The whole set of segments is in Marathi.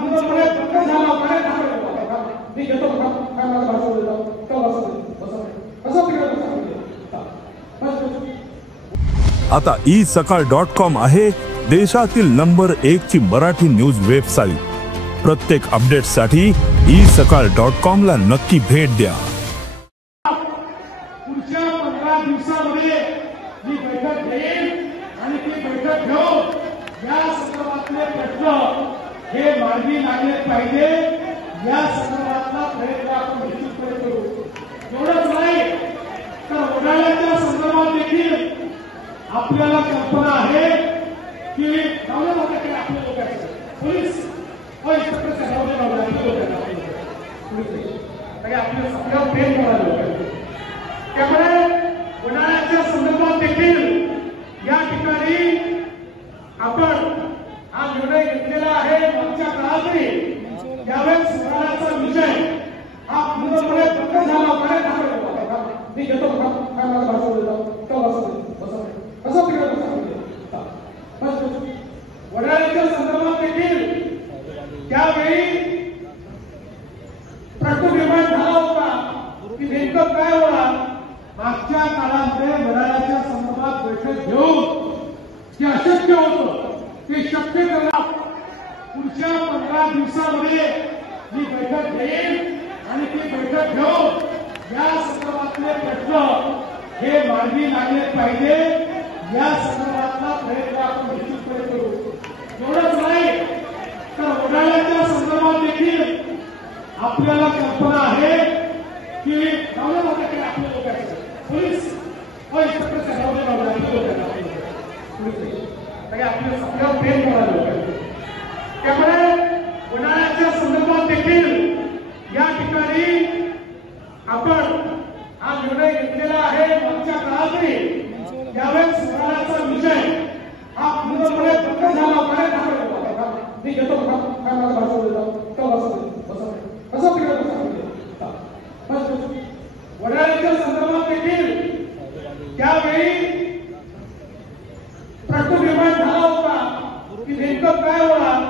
पूर्णपणे बंद झाला पाहिजे। मी घेतो काय मला भाषण देतो तो असं आता isakal.com आहे देशातील नंबर 1 ची मराठी न्यूज वेबसाईट। प्रत्येक अपडेटसाठी isakal.com ला नक्की भेट द्या। पुढच्या 15 दिवसांमध्ये ही बैठक घेईल आणि ती बैठक घेऊन या संदर्भातले प्रश्न हे मार्गी लागले पाहिजे, या संदर्भातला प्रयत्न आपण निश्चितपणे करू। एवढंच नाही तर उन्हाळ्याच्या संदर्भात देखील आपल्याला कल्पना आहे की आपले लोक आहेत पोलीस आपल्यावर प्रेम करणारे लोक आहेत। त्यामुळे उन्हाळ्याच्या संदर्भात देखील या ठिकाणी आपण हा निर्णय घेतलेला आहे। मागच्या काळातही यावेळेस उन्हाळ्याचा विषय हा पूर्णपणे बंद झाला पाहिजे। मी घेतो काय मला भाषण देतो तो असं वडाळ्याच्या संदर्भात देखील त्यावेळी प्रश्न निर्माण झाला होता की नेमकं काय होणार। मागच्या काळामध्ये वडाळ्याच्या संदर्भात बैठक घेऊन जे अशक्य होतं ते शक्य करणार पुढच्या 15 दिवसांमध्ये ही बैठक घेईल आणि ती बैठक घेऊन या संदर्भातले प्रश्न हे मार्गी लागले पाहिजे, या संदर्भातला प्रयत्न आपण निश्चितपणे करू। एवढंच नाही तर उन्हाळ्याच्या संदर्भात देखील आपल्याला कल्पना आहे की आपले लोक आहेत पोलीस आपल्यावर प्रेम करणारे लोक आहेत। त्यामुळे उन्हाळ्याच्या संदर्भात देखील या ठिकाणी आपण हा निर्णय घेतलेला आहे। मागच्या काळातही यावेळेस उन्हाळ्याचा विषय हा पूर्णपणे बंद झाला पाहिजे। मी घेतो काय मला भाषण देतो तो असं वडाळ्याच्या संदर्भात देखील त्यावेळी प्रश्न निर्माण झाला होता की नेमकं काय होणार।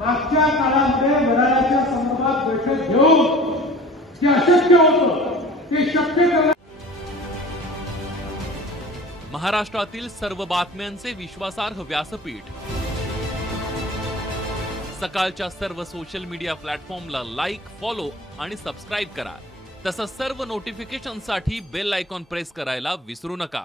मागच्या काळामध्ये वडाळ्याच्या संदर्भात बैठक घेऊन जे अशक्य होतं ते शक्य करणार। महाराष्ट्रातील सर्व बातम्यांचे विश्वासार्ह व्यासपीठ सकाळच्या सर्व सोशल मीडिया प्लॅटफॉर्मला लाईक, फॉलो आणि सबस्क्राईब करा। तसंच सर्व नोटिफिकेशनसाठी बेल आयकॉन प्रेस करायला विसरू नका।